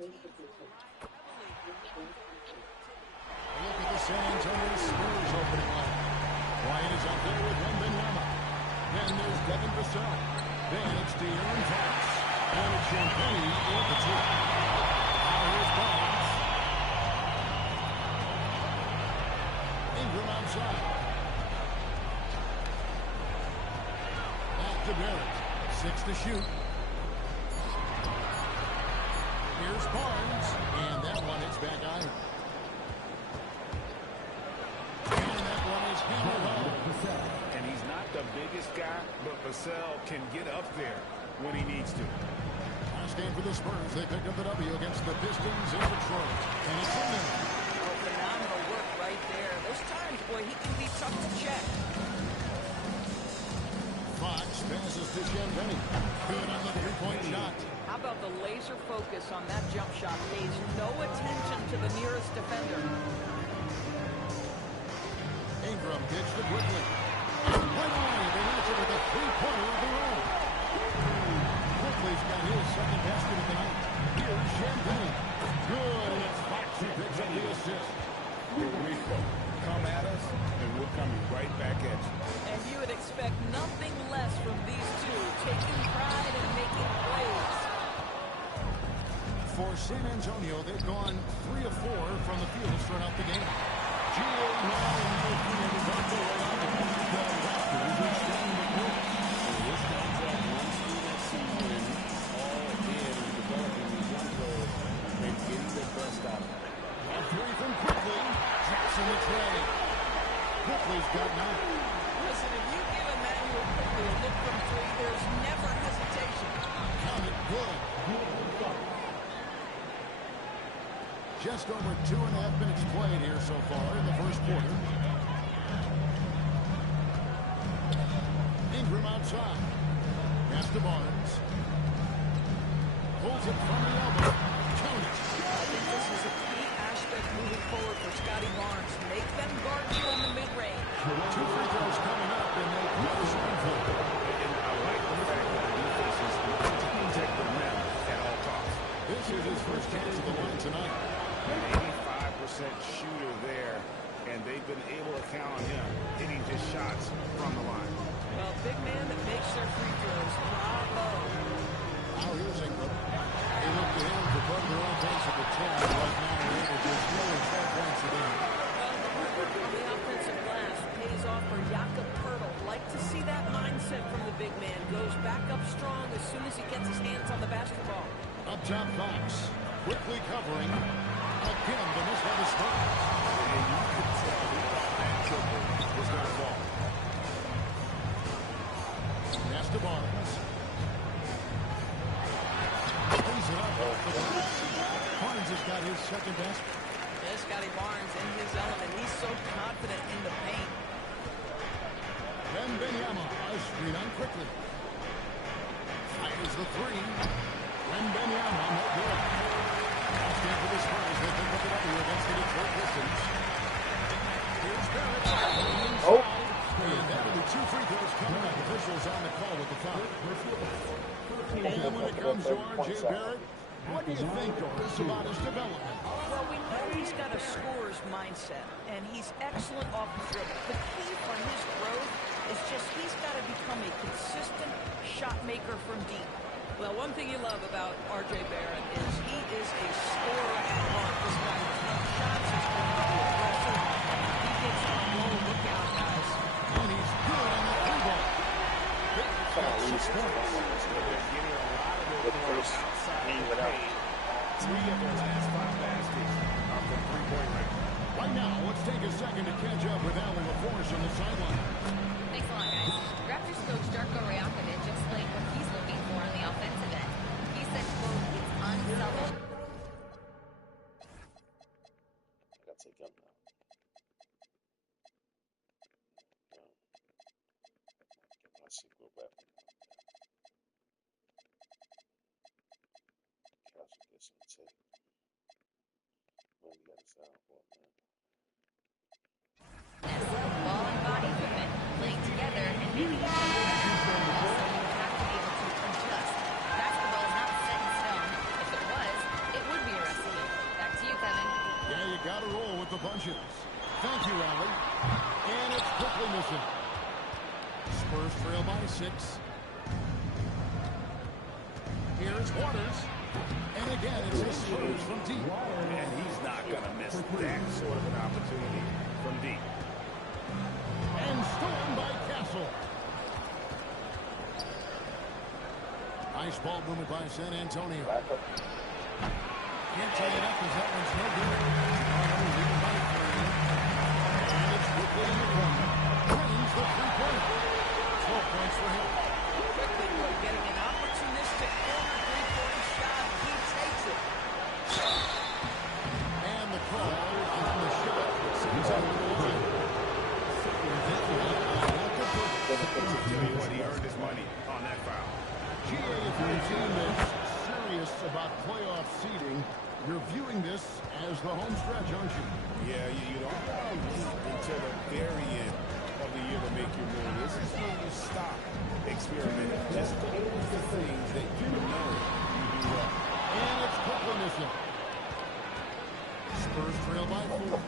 Look at the San Antonio Spurs opening up. Bryant is out there with Wembanyama. Then there's Devin Vassell. Then it's De'Aaron Fox. And it's Champagne for the two. Now here's Barnes. Ingram outside. Back to Barrett. 6 to shoot. Here's Barnes. And that one is back iron. And that one is hammered home. And he's not the biggest guy, but Vassell can get up there when he needs to. Last game for the Spurs. They picked up the W against the Pistons in Detroit. And it's in there. Oh, phenomenal work right there. Those times, boy, he can be tough to check. Fox passes to Champagne. Good on the three-point shot. How about the laser focus on that jump shot? Pays no attention to the nearest defender. Ingram gets to Quickly. Right away, they answer with a three-pointer of their own. Quickly's got his second basket of the night. Here's Champagne. Good, and it's Fox who picks up the assist. Here we go. Come at us, and we're coming right back at you. And you would expect nothing less from these two, taking pride and making plays. For San Antonio, they've gone 3 of 4 from the field to start out the game. G.A. now in the field is on the way out. The Raptors are staying the course. This contract runs through that season, all in developing these young players and getting the best out of them. A three from Quickly. Jackson the trade. Quickly's got 9. Listen, if you give Emmanuel Quickly a look from 3, there's never hesitation. Count it good. Just over 2.5 minutes played here so far in the first quarter. Ingram outside. Pass to Barnes. Pulls it from the elbow. Count it. I think this is a key aspect moving forward for Scotty Barnes. Make them guard you in the mid-range. 2 free throws coming up, and they close on full. And I like the fact that the defense is going to protect the rim at all costs. This is his first chance of the line tonight. An 85% shooter there, and they've been able to count on him hitting his shots from the line. Well, big man that makes their free throws. Bravo. Now here's Ingram. They look to him to put their offensive attack right now. It is really 4 points for them. Well, the hard work on the offensive glass pays off for Jakob Poeltl. Like to see that mindset from the big man. Goes back up strong as soon as he gets his hands on the basketball. Up top, Fox. Quickly covering. Again, the miss by the Spurs. And you could tell that triple was going to fall. Pass to Barnes. Plays it up off the bounce. Barnes has got his second basket. Yeah, Scotty Barnes in his element. He's so confident in the paint. Wembanyama, a screen on Quickly. Fires the 3. Wembanyama, no good. Last game for the Spurs. They pick up the W against the Detroit Pistons. Here's Barrett. Oh. And that'll be 2 free throws coming up. Officials on the call with the foul. And when it comes to R.J. Barrett, what do you think, Doris, about his development? Well, we know he's got a scorer's mindset, and he's excellent off the dribble. The key for his growth is just he's got to become a consistent shot maker from deep. Well, one thing you love about R.J. Barrett is he is a scorer at heart. This guy has enough shots. He's going to be aggressive. He gets on the goal. Look out, guys. And he's good on the 3-ball. They're getting a lot of their points outside the paint. 3 of their last 5 baskets are from 3-point range. Right now, let's take a second to catch up with Allie LaForce on the sideline. Thanks a lot, guys. Raptors coach Darko Rajakovic explained what he's looking for on the offensive end. He said, quote, it's unselfish. I gotta take up now. No. Let's see, go back. Cancel this and take. Man, we gotta sound for it, man. Ball and body movement, playing together, and maybe even also you have to be able to adjust. Basketball is not set in stone. If it was, it would be a inches. Thank you, Allie. And it's quickly missing. Spurs trail by 6. Here's Waters. And again, it's his Spurs from deep. And he's not going to miss that sort of an opportunity from deep. And stolen by Castle. Nice ball movement by San Antonio. Can't tie it up because that one's no good. And it's quickly in the corner. Drains the three-pointer. 12 points for him. Quickly getting an opportunistic corner three-point shot. He takes it. And the call on the shot. Sends out the line. Tell you what, he earned his money on that foul. GA, if you're a team that's serious about playoff seeding, you're viewing this as the home stretch, aren't you? Yeah, you don't want to wait until the very end of the year to make your move. This is when you stop experimenting. Just go with the things that you know you do well. And it's quickly missing. Spurs trail by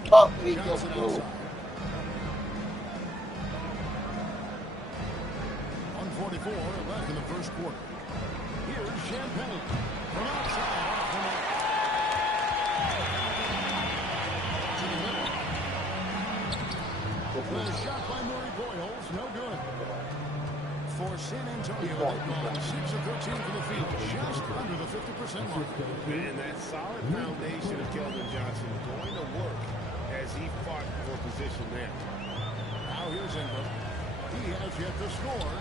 4. Johnson outside. 1:44 left in the first quarter. Here's Champagne from outside off the mark. To the middle. The shot by Murray Boyles, no good. For San Antonio, they've gone 6 of 13 from the field, just under the 50% mark. And that solid foundation of Keldon Johnson going to work as he fought for position there. Now here's Ingram. He has yet to score.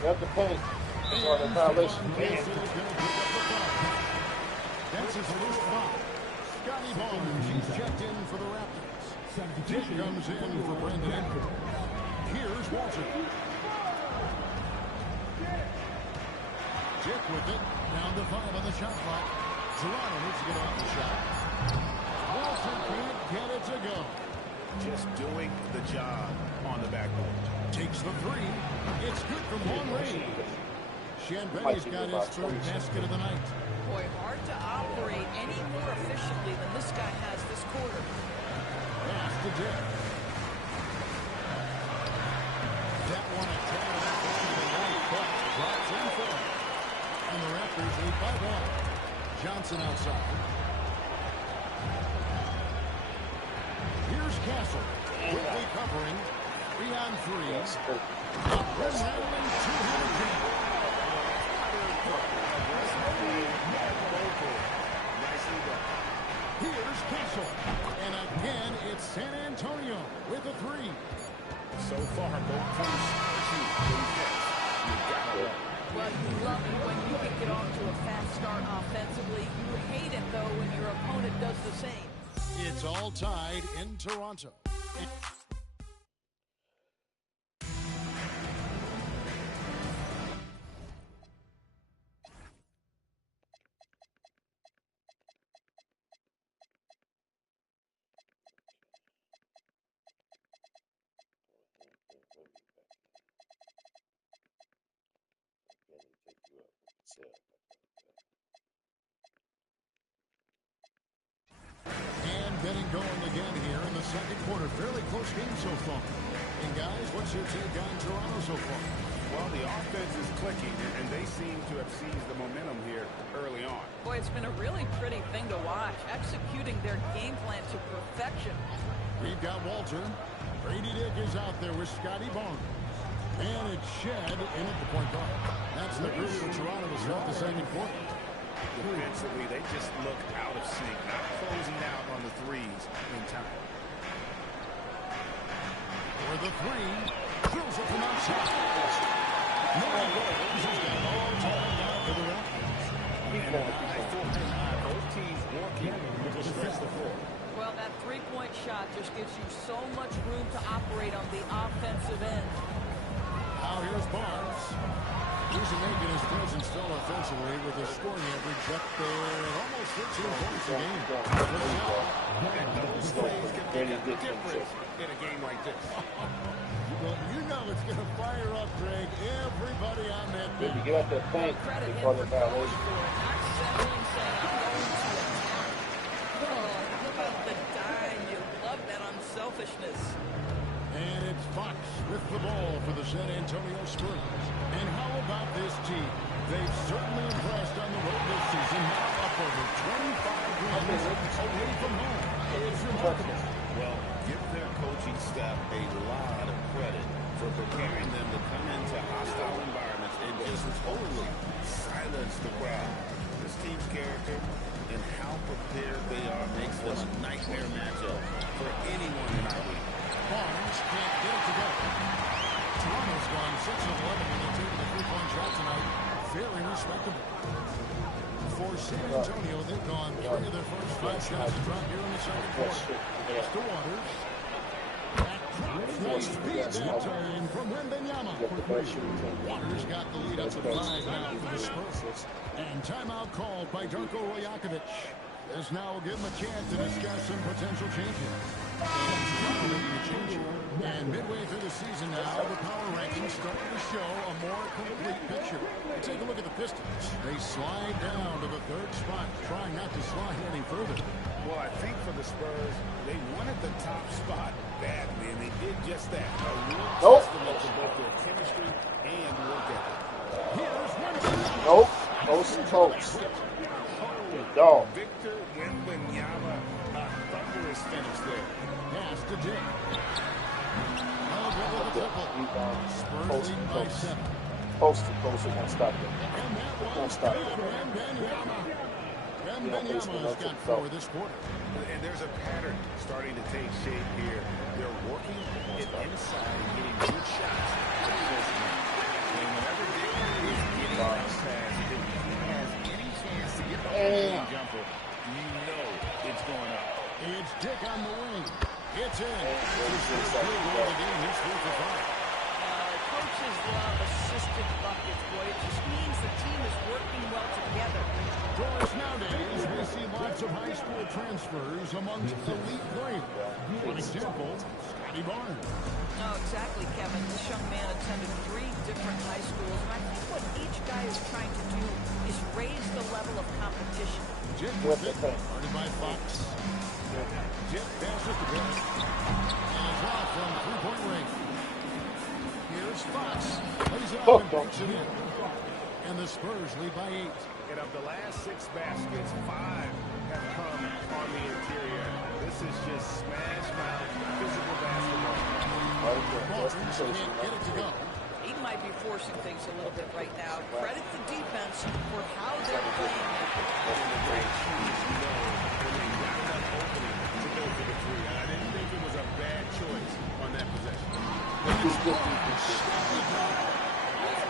Grab the paint. That's all the violation. That's his first foul. Scotty Barnes, he's checked in for the Raptors. Dick comes in for Brandon Ingram. Here's Walter. Dick with it. Down to 5 on the shot clock. Toronto needs to get off the shot. Walter can't get it to go. Just doing the job on the backboard. Takes the 3. It's good from long range. Champagne's got his third basket of the night. Boy, hard to operate any more efficiently than this guy has this quarter. Pass to Dick. That one a tad off the right foot. Drops in for it. And the Raptors lead by 1. Johnson outside. Here's Castle. Quickly covering. 3 on 3. Rim rattling 200 game. Here's Castle. And again, it's San Antonio with a 3. So far, both teams shoot. Well, you love it when you can get off to a fast start offensively. You hate it, though, when your opponent does the same. It's all tied in Toronto. And getting going again here in the second quarter. Fairly close game so far. And guys, what's your take on Toronto so far? Well, the offense is clicking, and they seem to have seized the momentum here early on. Boy, it's been a really pretty thing to watch, executing their game plan to perfection. We've got Walter. Brady Dick is out there with Scotty Barnes. And it's Shed in at the point guard. That's the group for Toronto to start the second quarter. Defensively, they just look out of sync, not closing out on the threes in time. For the 3, throws it from outside. Murray Boyles has got all time now for the Raptors. Both teams working to stretch the floor. Well, that three-point shot just gives you so much room to operate on the offensive end. Now here's Barnes. Losing making his presence still offensively with a scoring average up there at almost 13 points a game. And those plays can make a difference in a game like this. Well, you know it's going to fire up, Greg. Everybody on that If bench. you get out that paint, Credit they him call for it going violation. for it, not settling, saying, I'm going to attack. Fox with the ball for the San Antonio Spurs. And how about this team? They've certainly impressed on the road this season. Now up over 25 wins away from home. It's remarkable. Well, give their coaching staff a lot of credit for preparing them to come into hostile environments and just totally silence the crowd. This team's character and how prepared they are makes them a nightmare matchup for anyone in our league. Barnes can't get it to go. Toronto's gone 6 of 11 when they're taking the three-point shot tonight. Very respectable. For San Antonio, they've gone 3 of their first 5 shots to drop here in the second quarter. It's to Waters. That drop they speed that time from Wembanyama. Waters got the lead up to 5 now for the Spurs. And timeout called by Darko Rajakovic. This now will give him a chance to discuss some potential changes. And midway through the season now, the power rankings starting to show a more complete picture. Take a look at the Pistons. They slide down to the 3rd spot, trying not to slide any further. Well, I think for the Spurs, they wanted the top spot badly, and they did just that. A real testament to both their chemistry and work ethic. Here's one. Nope. Coast. Dog. Victor Wembanyama, a thunderous finish there. Pass to Dick. Oh, good with the triple. Spurs lead by 7. Post to post, it won't stop them. And that It won't stop them. Wembanyama's got 4 this quarter. And there's a pattern starting to take shape here. They're working it inside and getting good shots. And whenever Dick is getting outside, if he has any chance to get the opening jumper, you know it's going up. It's Dick on the wing. It's in. It's his first field goal of the game. He's 3 for 5. Coaches love assisted buckets, boy. It just means the team is working well together. Doris, nowadays, we see lots of high school transfers amongst elite players. For example, Scotty Barnes. No, exactly, Kevin. This young man attended 3 different high schools, and I think what each guy is trying to do is raise the level of competition. Jip with it, guarded by Fox. Jip passes to Barnes. And it's off from three-point range. Here's Fox. Lays it up and puts it in. And the Spurs lead by 8. And of the last 6 baskets, 5 have come on the interior. This is just smash mouth physical basketball. Barnes can't get it to go. He might be forcing things a little bit right now. Credit the defense for how they're playing. I didn't think it was a bad choice on that possession. That's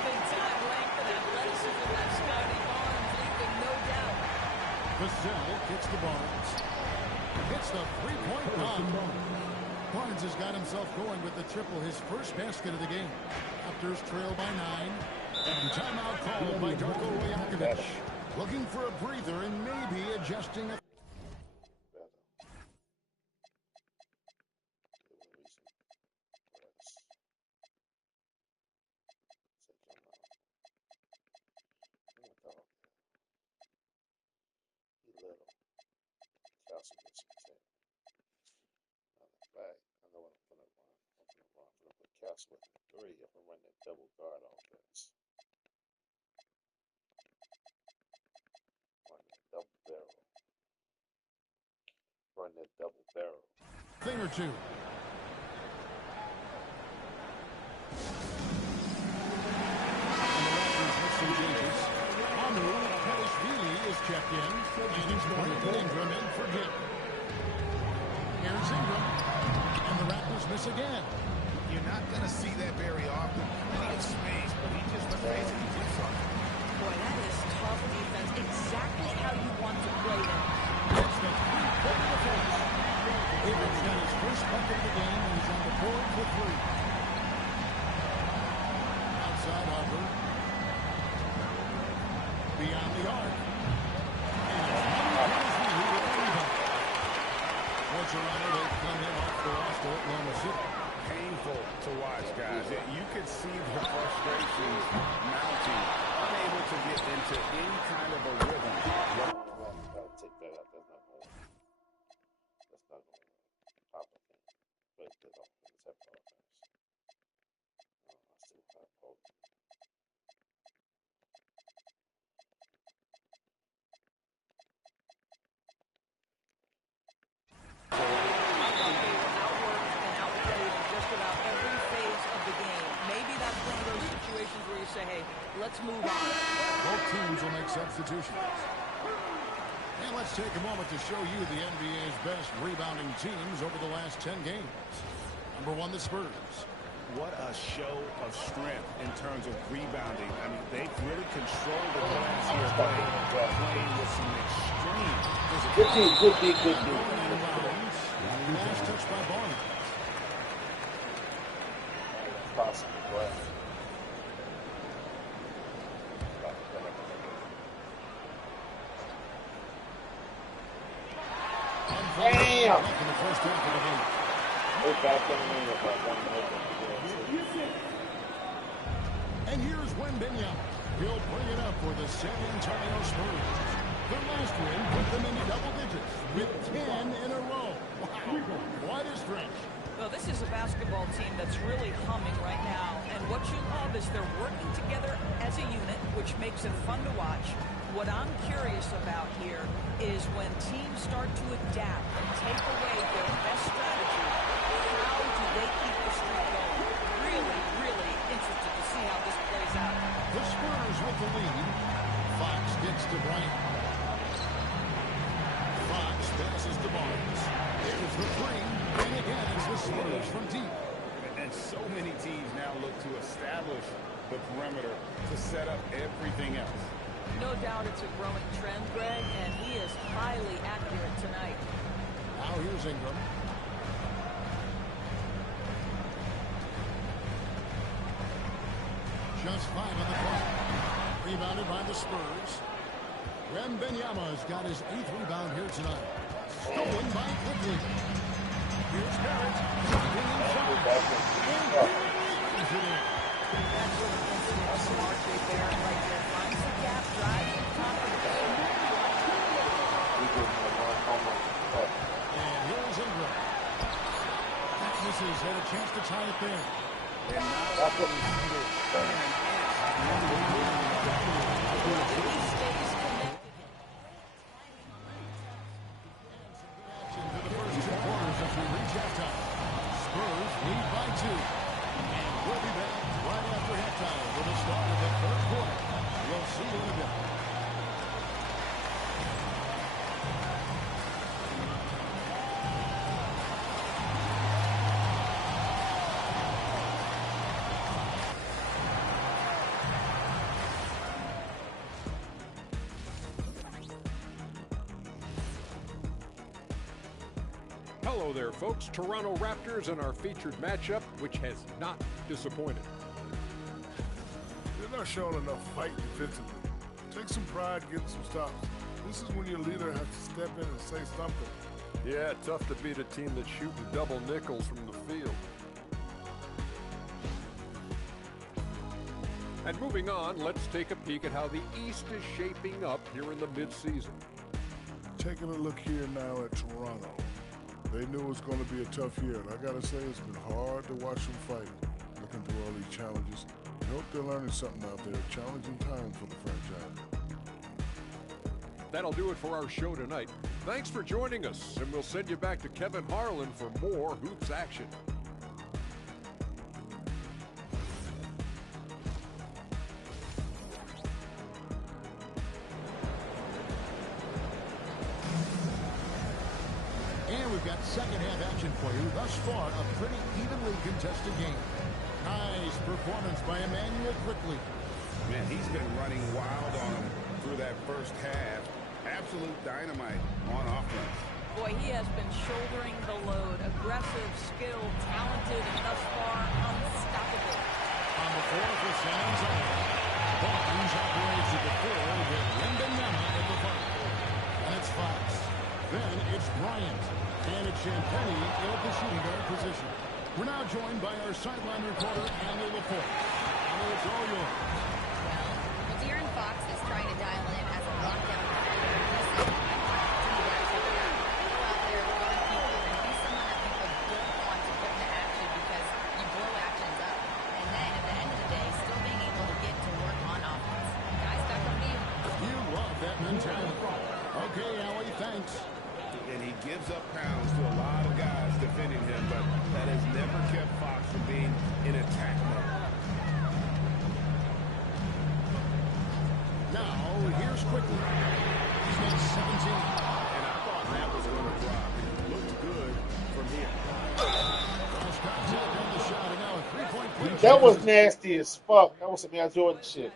big time length and athleticism that Scotty Barnes, leaving no doubt. Vassell gets the Barnes. Hits the three-point bomb. Barnes has got himself going with the triple, his first basket of the game. Raptors trail by 9. And timeout called by Darko Rajakovic. Looking for a breather and maybe adjusting a... With the 3, I'm gonna run that double guard offense. Run that double barrel. Run that double barrel. Thing or two. And the Raptors with some changes. S.V.G is checked in. And he's going to put Ingram in for Dick. Here's Ingram. And the Raptors miss again. You're not going to see that very often. Plenty of space, but he just basically did something. Boy, that is tough defense. Exactly how you want to play them. That's the three-point defense. Ingram's got his first bucket of the game, and he's on the board for 3. Outside Harper. Beyond the arc. And it's Toronto, they come in off the roster at Oklahoma City. Painful to watch, guys. You could see the frustrations mounting, unable to get into any kind of a rhythm. Gotta take that out. That's not going to pop up. But it's good offense. substitutions. And let's take a moment to show you the NBA's best rebounding teams over the last 10 games. Number 1, the Spurs. What a show of strength in terms of rebounding. I mean, they've really controlled the glass here, playing with some extreme physicality. Good D. Last touch by Barnes. Possible, go ahead. Damn! In the first half of the game. We're back in the lead about 1 minute. And here's Wembanyama. He'll bring it up for the San Antonio Spurs. Their last win put them into double digits with 10 in a row. Wow, what a stretch. Well, this is a basketball team that's really humming right now. And what you love is they're working together as a unit, which makes it fun to watch. What I'm curious about here is when teams start to adapt and take away their best strategy, how do they keep the streak going? Really, really interested to see how this plays out. The Spurs with the lead. Fox gets to Bryant. Fox passes to Barnes. Here's the three. And again, it's the Spurs from deep. And so many teams now look to establish the perimeter to set up everything else. No doubt it's a growing trend, Greg, and he is highly accurate tonight. Now here's Ingram. Just 5 on the clock. Rebounded by the Spurs. Wembanyama's got his 8th rebound here tonight. Stolen by Quickly. Here's Barrett. Driving inside. And brings it in. That's what it is to smart Barrett right there. Finds the gap, drives with confidence. And here's Ingram. That misses. Had a chance to tie it there. And now He stays connected. Into the first 2 quarters as we reach halftime. Spurs lead by 2. And we'll be back right after halftime for the start of the 3rd quarter. We'll see you in a bit. Hello there, folks. Toronto Raptors and our featured matchup, which has not disappointed. They're not showing enough fight defensively. Take some pride getting some stops. This is when your leader has to step in and say something. Yeah, tough to beat a team that's shooting double nickels from the field. And moving on, let's take a peek at how the East is shaping up here in the midseason. Taking a look here now at Toronto. They knew it was going to be a tough year, and I got to say it's been hard to watch them fight, looking through all these challenges. I hope they're learning something out there. Challenging times for the franchise. That'll do it for our show tonight. Thanks for joining us, and we'll send you back to Kevin Harlan for more Hoops action. And we've got second half action for you. Thus far, a pretty evenly contested game. Nice performance by Emmanuel Quickly. Man, he's been running wild on him through that first half. Absolute dynamite on offense. Boy, he has been shouldering the load. Aggressive, skilled, talented, and thus far unstoppable. On the floor for San Antonio. Barnes operates at the 4 with Wembanyama at the 5. And it's Fox. Then it's Bryant. And it's Champagnie at the shooting guard position. We're now joined by our sideline reporter, Anna LaForte. Anna, it's all yours. Well, De'Aaron Fox is trying to dial in as a lockdown defender. He's to the guys over there. Go out there, guard people, and he's someone that people don't want to put into action because you blow actions up. And then at the end of the day, still being able to get to work on offense. Guys, back over to you. You love that mentality. Okay, Allie, thanks. And he gives up pounds to a lot of guys defending him, but that has never kept Fox from being in attack mode. Now, here's quickly. He's got 17. And I thought that was going to drop. Looked good from here. Cross contact on the shot, and now a three-point play. That was nasty as fuck. That was some Air Jordan shit.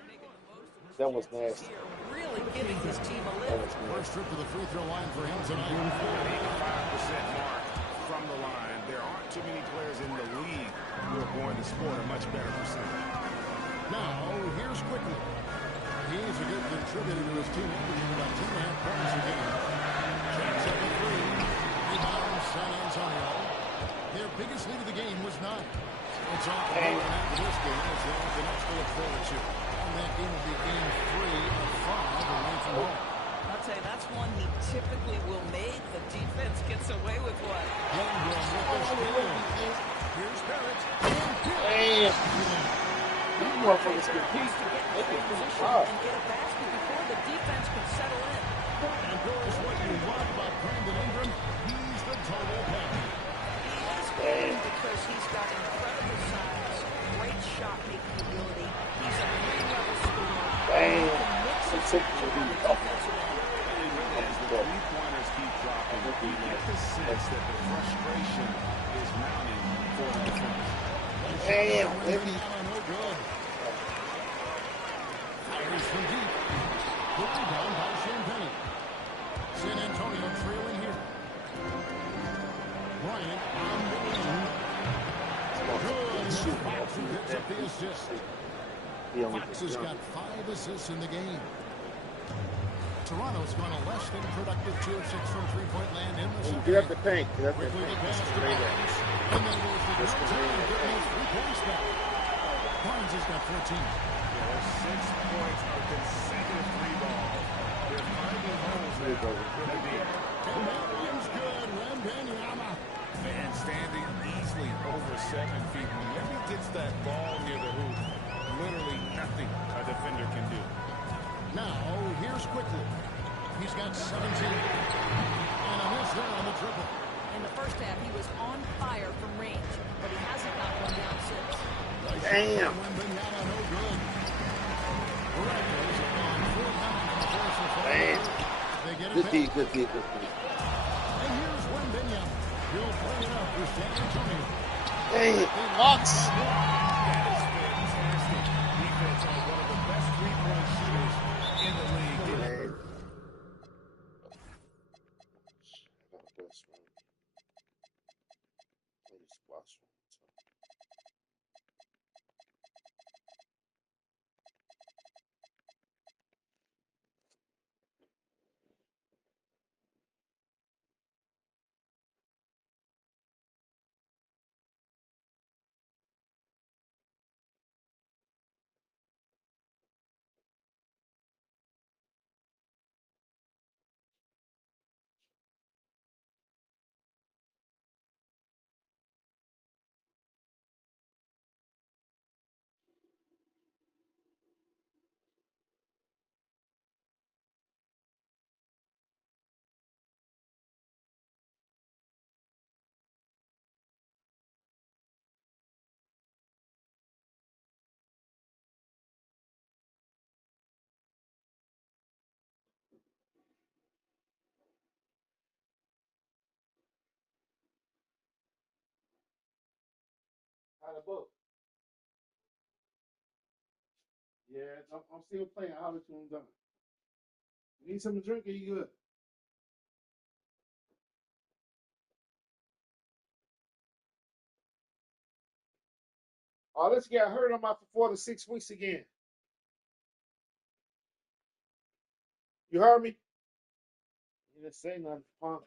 That was nasty. Really giving his team a That lift. was nasty. First trip to the free throw line for him tonight. 85% mark from the line. There aren't too many players in the league who are going to score a much better percentage. Now, here's quickly. He's a good contributor to his team, averaging about 2.5 points a game. Checks up a three. Rebound, San Antonio. Their biggest lead of the game was 9. It's off the board after this game as well as the next to look forward to. And that game will be game 3 of 5 away from home. I'll tell you, that's one he typically will make. The defense gets away with one. Youngren with the steal. Here's Barrett. Damn. These motherfuckers can peek. They can Position hard. and get a basket before the defense can settle in. And of course, what you love about Brandon Ingram, he's the total package. He is good because he's got incredible size, great shot-making ability. He's a three-level scorer. Damn. He can mix Some his tickets game will on be the up. defensive end. As the three-pointers keep dropping, you get the sense that the frustration is mounting for the defense. Damn, baby. No good. Fires from deep. The rebound by Champagne. San Antonio trailing here. Bryant on the wing. Good. Fox who picks up the assist. Fox has got 5 assists in the game. Toronto's gone a less than productive 2 of 6 from three-point land in the second. Get up the paint. Get up the Quickly the paint. pass That's to the way Barnes. And then goes to That's the way Barnes getting those 3 points back. Barnes has got 14. Those 6 points are consecutive three balls. They're finding holes there. And that one's good. Wembanyama. And standing easily over 7 feet. Whenever he gets that ball near the hoop, literally nothing a defender can do. Now, here's quickly. He's got 17. And a miss there on the triple. In the first half, he was on fire from range, but he hasn't knocked one down since. Damn. Wembanyama, no good. Raptors have gone 4-9 on the first of 4. Damn. They get it Good back. D, good D, good D. And here's Wembanyama. He'll play it up for San Antonio. Damn. Fox. That is fantastic defense on one of the best three-point shooters in the league. Man. How the book? Yeah, I'm still playing. I'll let you when I'm done. You need something to drink or you good? Oh, let's get hurt on my for 4 to 6 weeks again. You heard me? You didn't say nothing, punk.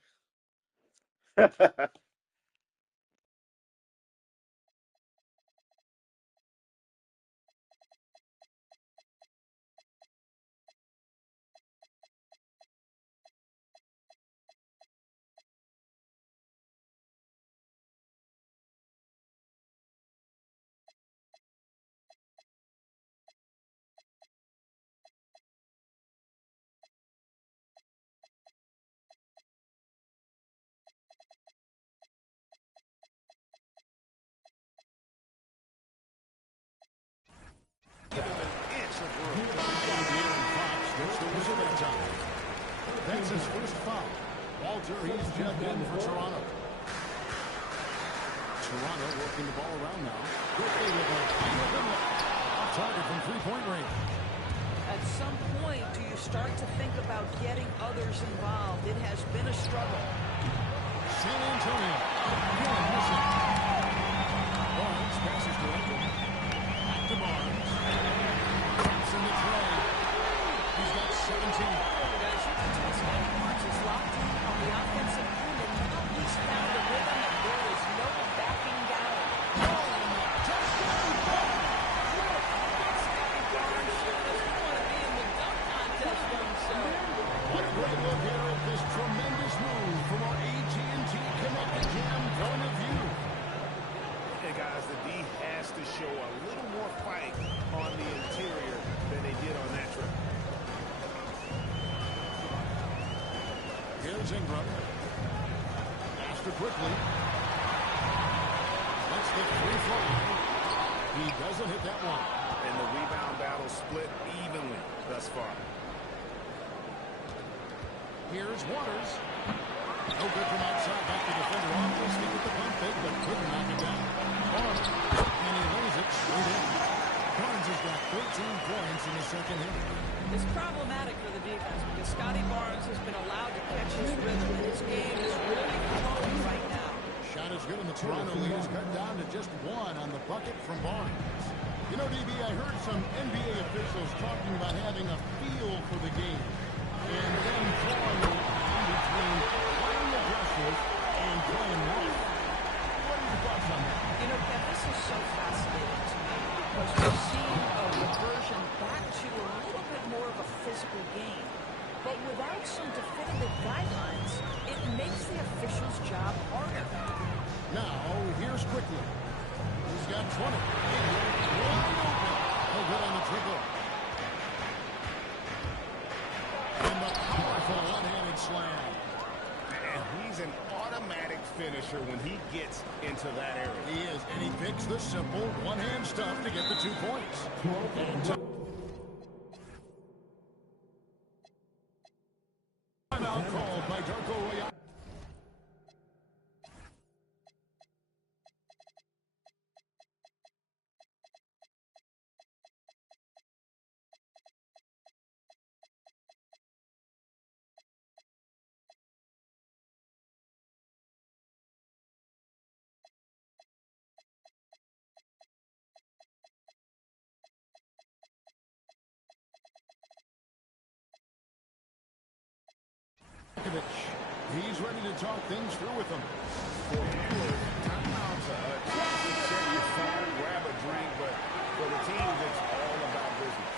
That's his first foul. Walter, he's jabbed in for Toronto. Toronto working the ball around now. Quickly with a off target from three-point range. At some point, do you start to think about getting others involved? It has been a struggle. San Antonio. Again, missing. Barnes passes to Ingram. Back to Barnes. Thompson to Trey. He's got 17. Guys, you can tell Scotty Barnes is locked in on the offensive end, and now he's found a rhythm, and there is no backing down. Just Scotty Barnes. Scotty Barnes sure doesn't want to be in the dunk contest for himself. What a great look here at this tremendous move from our AT&T Connected Jam point of view. Hey guys, the D has to show a little more fight on the interior than they did on that trip. Here's Ingram. Faster quickly. That's the free throw. He doesn't hit that one. And the rebound battle split evenly thus far. Here's Waters. No good from outside. Back to defender. Almost hit the pump fake, but couldn't knock it down. Barnes. And he lays it straight in. Barnes has got 13 points in the second half. It's problematic for the defense because Scotty Barnes has been allowed to catch his rhythm, and his game is really flowing right now. Shot is good, and the Toronto lead is cut down to just one on the bucket from Barnes. You know, DB, I heard some NBA officials talking about having a feel for the game and then drawing a line between playing aggressive and playing rough. What are your thoughts on that? You know, Kev, this is so fascinating to me because we're seeing a reversion back to a little bit more of a physical game. But without some definitive guidelines, it makes the official's job harder. Now, here's quickly. He's got 20. Wide open. No good on the triple. And the powerful one-handed slam. And he's an automatic finisher when he gets into that area. He is, and he picks the simple one-hand stuff to get the 2 points. Timeout called by Darko Royale. He's ready to talk things through with them. For viewers, timeouts are a chance to check your phone, grab a drink, but for the teams, it's all about business.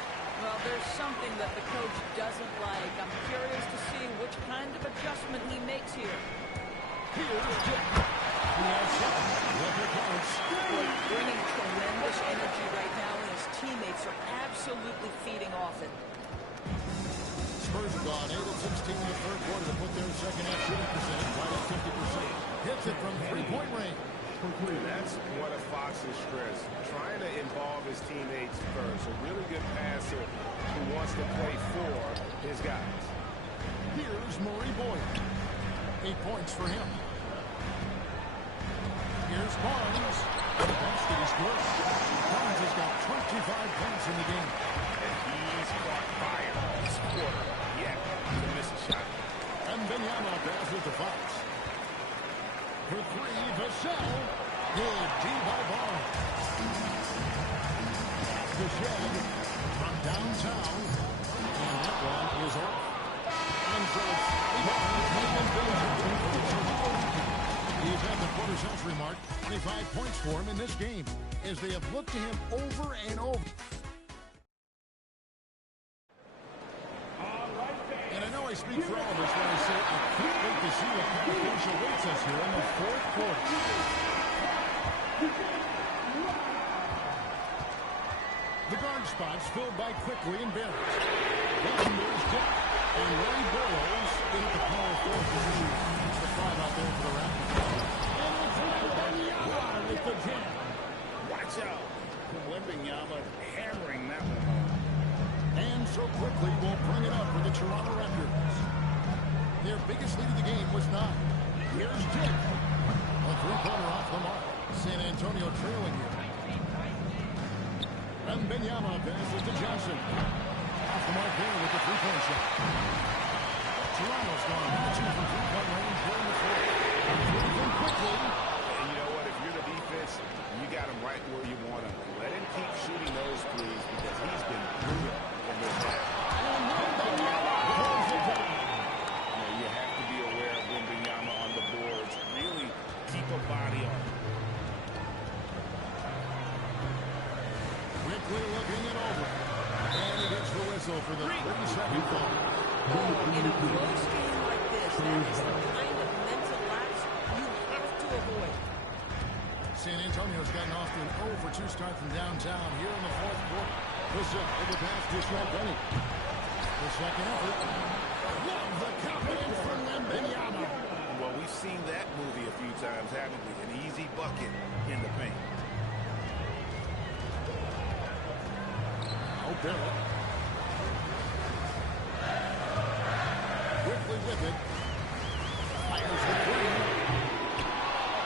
Well, there's something that the coach doesn't like. I'm curious to see which kind of adjustment he makes here. Here's Dick. He has something. Look at counts. Bringing tremendous energy right now, and his teammates are absolutely feeding off it. Spurs have gone 8 of 16 in the third quarter to put their second half shooting percentage right at 50%. Hits it from three-point range. That's one of Fox's strengths, trying to involve his teammates first. A really good passer who wants to play for his guys. Here's Murray Boyd. 8 points for him. Here's Barnes. The basket is good. Barnes has got 25 points in the game. And he's caught fire this quarter. Yet to miss a shot. And Benyama passes to Fox. For three, Vassell. Good D by Barnes. The shed from downtown. And that one is off. And so Barnes making things happen for the Toronto Raptors. He's had the quarter-century mark. 25 points for him in this game as they have looked to him over and over. And I know I speak for all of us when I say I can't wait to see what kind of finish awaits us here in the fourth quarter. The guard spots filled by Quickly and Barrett. Then there's Dick and Ray Boyles in at the power forward position. It's the 5 out there for the Raptors. And it's Wembanyama with the jam. Watch out. Wembanyama hammering that one home. And so Quickly will bring it up for the Toronto Raptors. Their biggest lead of the game was 9. Here's Dick. A three-pointer off the mark. San Antonio trailing here. And Benyama passes to Johnson. Off the mark there with the three-point shot. Toronto's gone 2 from three-point range here in the fourth. Three from quickly. And you know what? If you're the defense, you got him right where you want him. Let him keep shooting those threes because he's been brutal in this half. And Benyama pulls it down. You have to be aware of Wembanyama on the boards. Really keep a body on him. Quickly looking it over. And he gets the whistle for the 32nd foul. Oh, in a close game like this, that is the kind of mental lapse you have to avoid. San Antonio's gotten off to an 0 for 2 start from downtown here in the fourth quarter. Bishop with the pass to Benny. The second effort. Love the confidence from Wembanyama. Well, we've seen that movie a few times, haven't we? An easy bucket in the paint. Oh, Barrett. Quickly with it. Fires the three.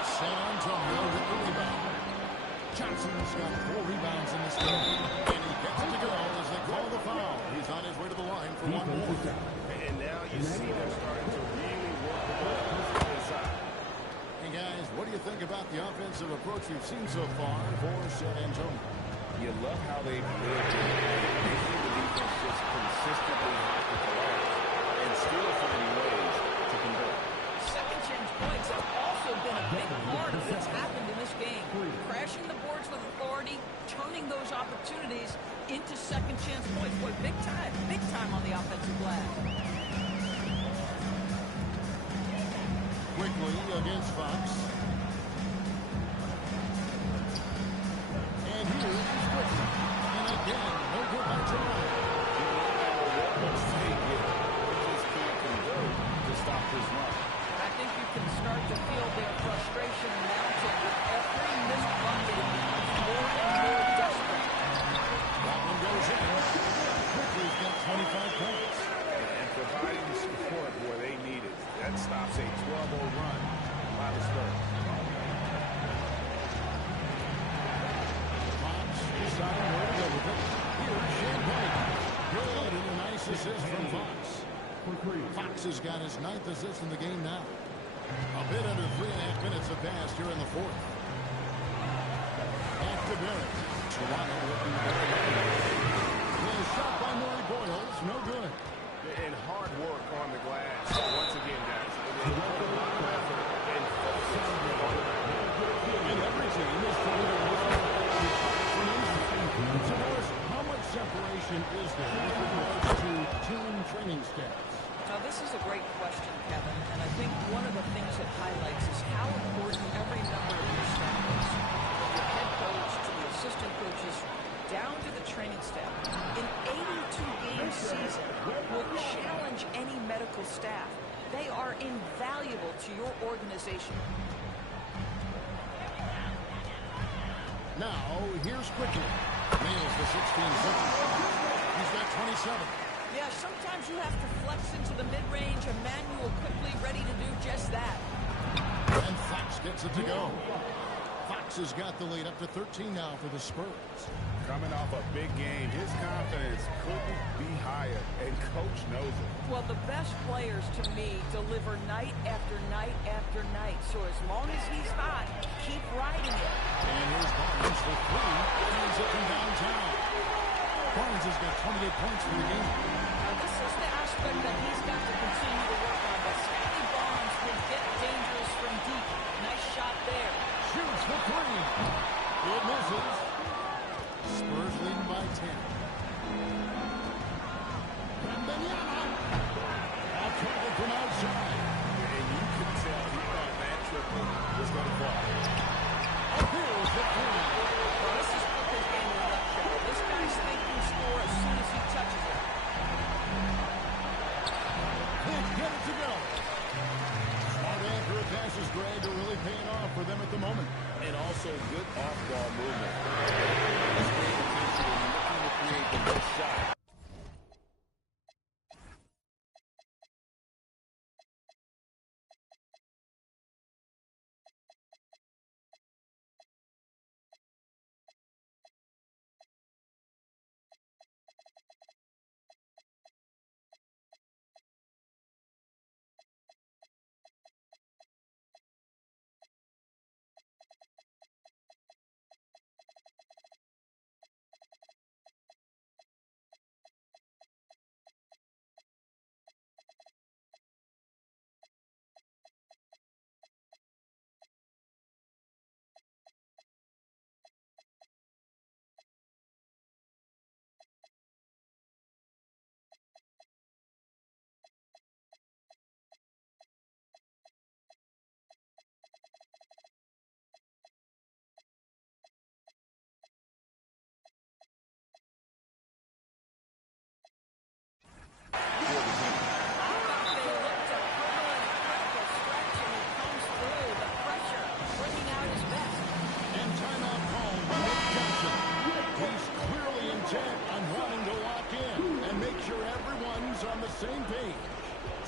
San Antonio with the rebound. Johnson's got 4 rebounds in this game. And he gets it to go as they call the foul. He's on his way to the line for one more. And now you see them starting to really work the ball inside. Hey, guys, what do you think about the offensive approach we've seen so far for San Antonio? You love how they've lived in it. They see the defense just consistently have to collapse and still finding ways to convert. Second chance points have also been a big part of what's happened in this game. Crashing the boards with authority, turning those opportunities into second chance points. Boy, big time on the offensive glass. Quickly against Fox. And here is Quickly. And again, no good by Toronto. Just can't convert to stop this run. I think you can start to feel their frustration mounting with every missed bucket. It becomes more and more desperate. That one goes in. Quickly's got 25 points. And providing the support where they need it. That stops a 12-0 run by the Spurs. Fox deciding where to go with it. Here's Champagne. Good, and a nice assist from Fox. Fox has got his 9th assist in the game now. A bit under 3.5 minutes have passed here in the fourth. Back to Barrett. Toronto looking very good. The shot by Maury Boyles, no good. And hard work on the glass. Once again, guys, they put a lot of effort and focus on the ball. And every team is trying to win from injury. So, Morris, how much separation is there with regards to team training staffs? Now, this is a great question, Kevin, and I think one of the things it highlights is how important every member of your staff is. From the head coach to the assistant coaches, down to the training staff. An 82-game season will challenge any medical staff. They are invaluable to your organization. Now, here's Quickly. Nails the 16-footer. He's got 27. Yeah, sometimes you have to flex into the mid-range. Emmanuel Quickly ready to do just that. And Fox gets it to go. Fox has got the lead up to 13 now for the Spurs. Coming off a big game, his confidence couldn't be higher, and Coach knows it. Well, the best players, to me, deliver night after night after night. So as long as he's hot, keep riding it. And here's Barnes for 3. Hands it from downtown. Barnes has got 28 points for the game. Now, this is the aspect that he's got to continue to work on. But Scotty Barnes will get dangerous from deep. Nice shot there. Shoots for 3. It misses. Spurs leading by 10. Wembanyama. Off target from outside. And you can tell he thought that triple was going to fall. Up here is the 3. Well, this is Booker's game in a nutshell. This guy's thinking score as soon as he touches it. Can't get it to go. Smart accurate passes, Greg, are really paying off for them at the moment. And also good off-ball movement. He's paying attention and looking to create the best shot.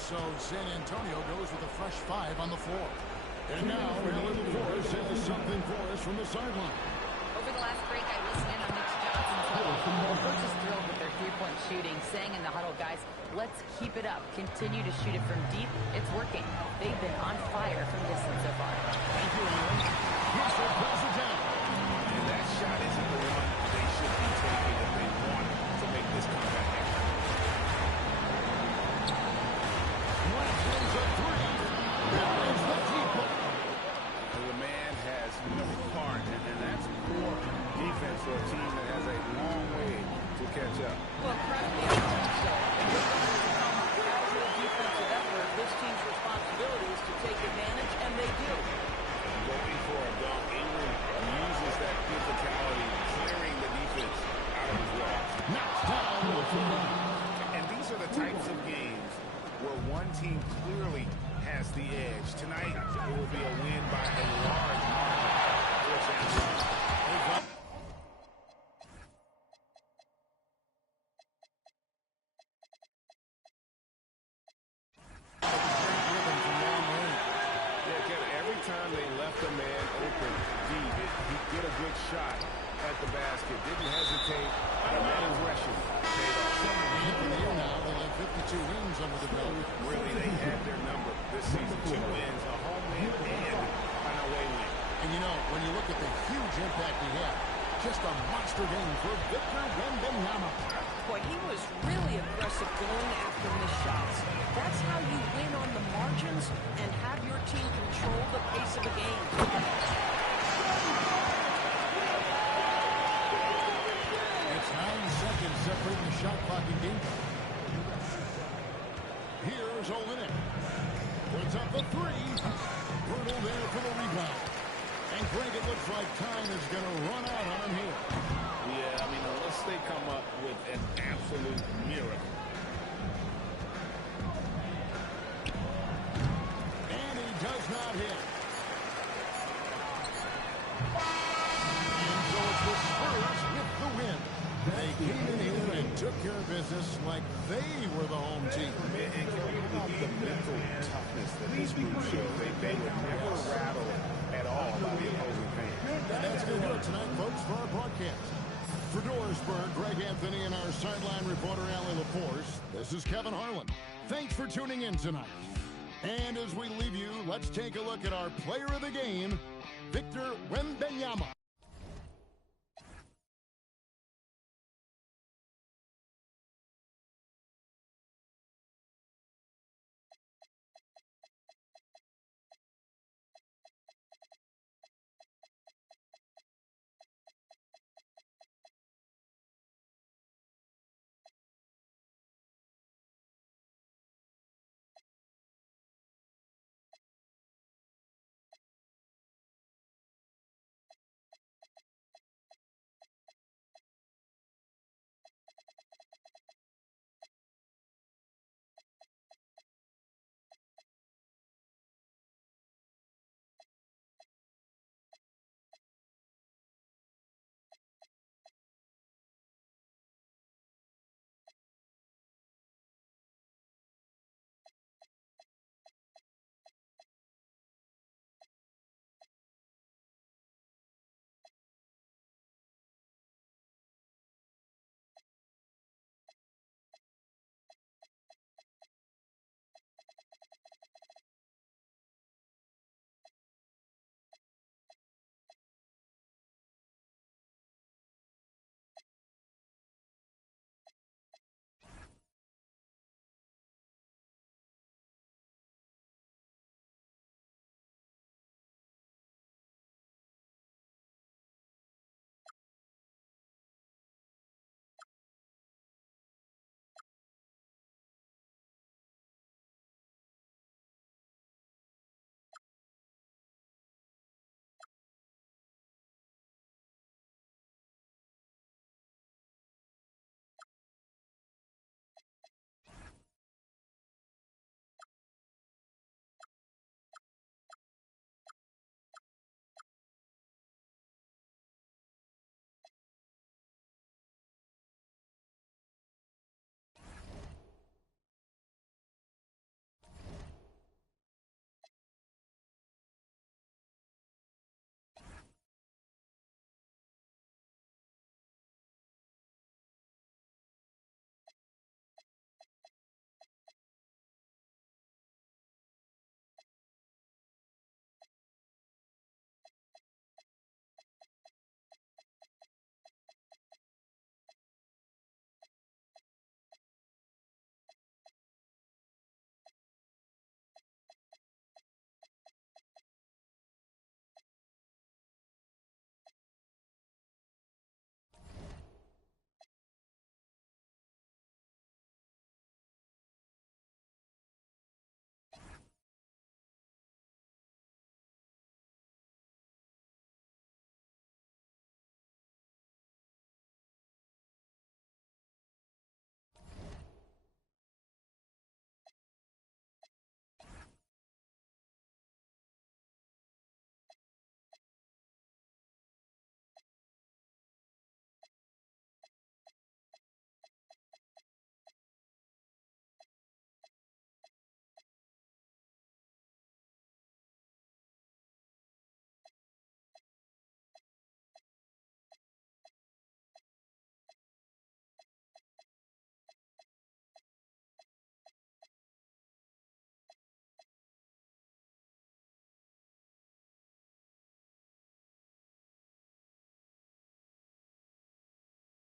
So San Antonio goes with a fresh 5 on the floor. And now, Allen LaForce has something for us from the sideline. Over the last break, I listened in on Mitch Johnson's huddle. The coach is thrilled with their three-point shooting, saying in the huddle, guys, let's keep it up. Continue to shoot it from deep. It's working. They've been on fire from distance so far. Thank you, Allen. Russell pulls it down. And that shot isn't the one they should be taking if they want to make this comeback happen. Wrestles a 3. There is the deep ball. The man has no heart, and that's poor defense for a team that has a long way to catch up. Well, correctly, I think so. And regardless of how casual defensive effort, this team's responsibility is to take advantage, and they do. Going for a dunk, Ingram uses that physicality, clearing the defense out of his way. Knocks down with the run. And these are the types of games where one team clearly has the edge. Tonight, it will be a win by a large margin for San Antonio. Yeah, Kevin, every time they left a man open deep, he'd get a good shot at the basket. Didn't hesitate. The man is rushing. Paid off. In the year now, they'll have 52 wins under the belt. Really, they had their number this season. 2 wins, a home win, and an away win. And you know, when you look at the huge impact he had, just a monster game for Victor Wembanyama. Boy, he was really aggressive going after missed shots. That's how you win on the margins and have your team control the pace of a game. It's 9 seconds separating the shot clock and game clock. Here's Olenek. Puts up the 3. Brutal there for the rebound. And Greg, it looks like time is going to run out on him here. Yeah, I mean, unless they come up with an absolute miracle. And he does not hit. And so it's the Spurs with the win. They came in here and took care of business like they were the home team. And Kelly, about the mental toughness that this group shows. They were never rattled at all by the opposing fans. And that's going to do it tonight, folks, for our broadcast. For Dorisburg, Greg Anthony, and our sideline reporter, Allen LaForce, this is Kevin Harlan. Thanks for tuning in tonight. And as we leave you, let's take a look at our player of the game, Victor Wembanyama.